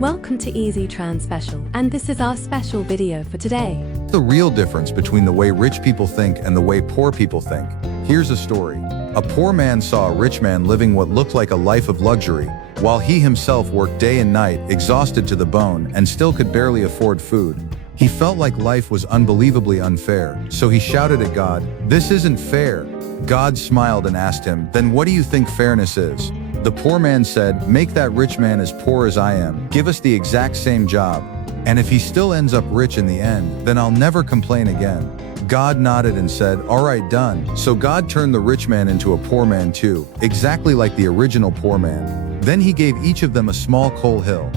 Welcome to Easy Trans Special, and this is our special video for today. The real difference between the way rich people think and the way poor people think. Here's a story. A poor man saw a rich man living what looked like a life of luxury, while he himself worked day and night, exhausted to the bone, and still could barely afford food. He felt like life was unbelievably unfair, so he shouted at God, "This isn't fair." God smiled and asked him, "Then what do you think fairness is?" The poor man said, "Make that rich man as poor as I am, give us the exact same job, and if he still ends up rich in the end, then I'll never complain again." God nodded and said, "All right, done." So God turned the rich man into a poor man too, exactly like the original poor man. Then he gave each of them a small coal hill.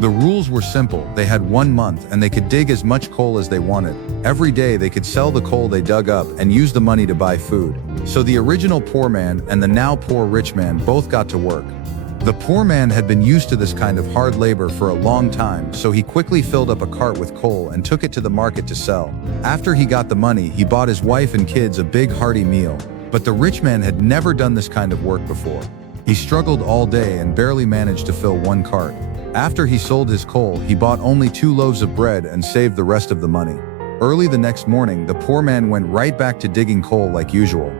The rules were simple. They had 1 month and they could dig as much coal as they wanted. Every day they could sell the coal they dug up and use the money to buy food. So the original poor man and the now poor rich man both got to work. The poor man had been used to this kind of hard labor for a long time, so he quickly filled up a cart with coal and took it to the market to sell. After he got the money, he bought his wife and kids a big hearty meal. But the rich man had never done this kind of work before. He struggled all day and barely managed to fill 1 cart. After he sold his coal, he bought only 2 loaves of bread and saved the rest of the money. Early the next morning, the poor man went right back to digging coal like usual.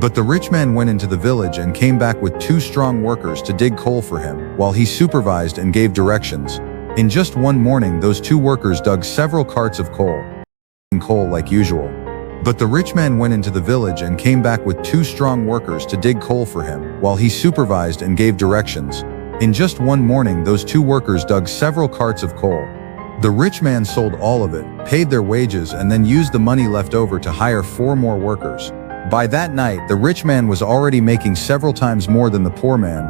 But the rich man went into the village and came back with 2 strong workers to dig coal for him, while he supervised and gave directions. In just one morning, those 2 workers dug several carts of coal like usual. But the rich man went into the village and came back with 2 strong workers to dig coal for him, while he supervised and gave directions. In just one morning, those 2 workers dug several carts of coal. The rich man sold all of it, paid their wages, and then used the money left over to hire 4 more workers. By that night, the rich man was already making several times more than the poor man.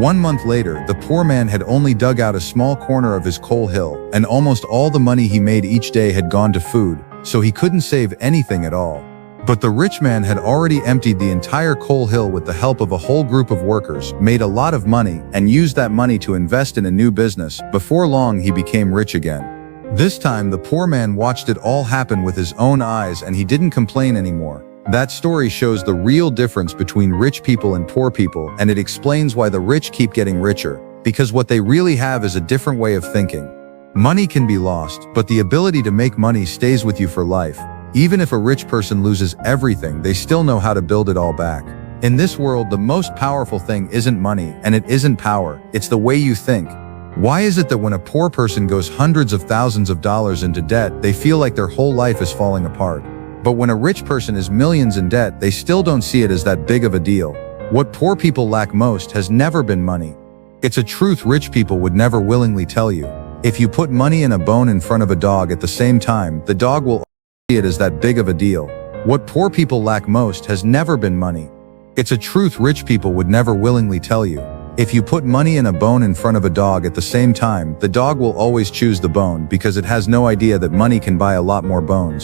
1 month later, the poor man had only dug out a small corner of his coal hill, and almost all the money he made each day had gone to food, so he couldn't save anything at all. But the rich man had already emptied the entire coal hill with the help of a whole group of workers, made a lot of money, and used that money to invest in a new business. Before long, he became rich again. This time, the poor man watched it all happen with his own eyes, and he didn't complain anymore. That story shows the real difference between rich people and poor people, and it explains why the rich keep getting richer, because what they really have is a different way of thinking. Money can be lost, but the ability to make money stays with you for life. Even if a rich person loses everything, they still know how to build it all back. In this world, the most powerful thing isn't money, and it isn't power, it's the way you think. Why is it that when a poor person goes hundreds of thousands of dollars into debt, they feel like their whole life is falling apart? But when a rich person is millions in debt, they still don't see it as that big of a deal. What poor people lack most has never been money. It's a truth rich people would never willingly tell you. If you put money and a bone in front of a dog at the same time, the dog will see it as that big of a deal. What poor people lack most has never been money. It's a truth rich people would never willingly tell you. If you put money and a bone in front of a dog at the same time, the dog will always choose the bone because it has no idea that money can buy a lot more bones.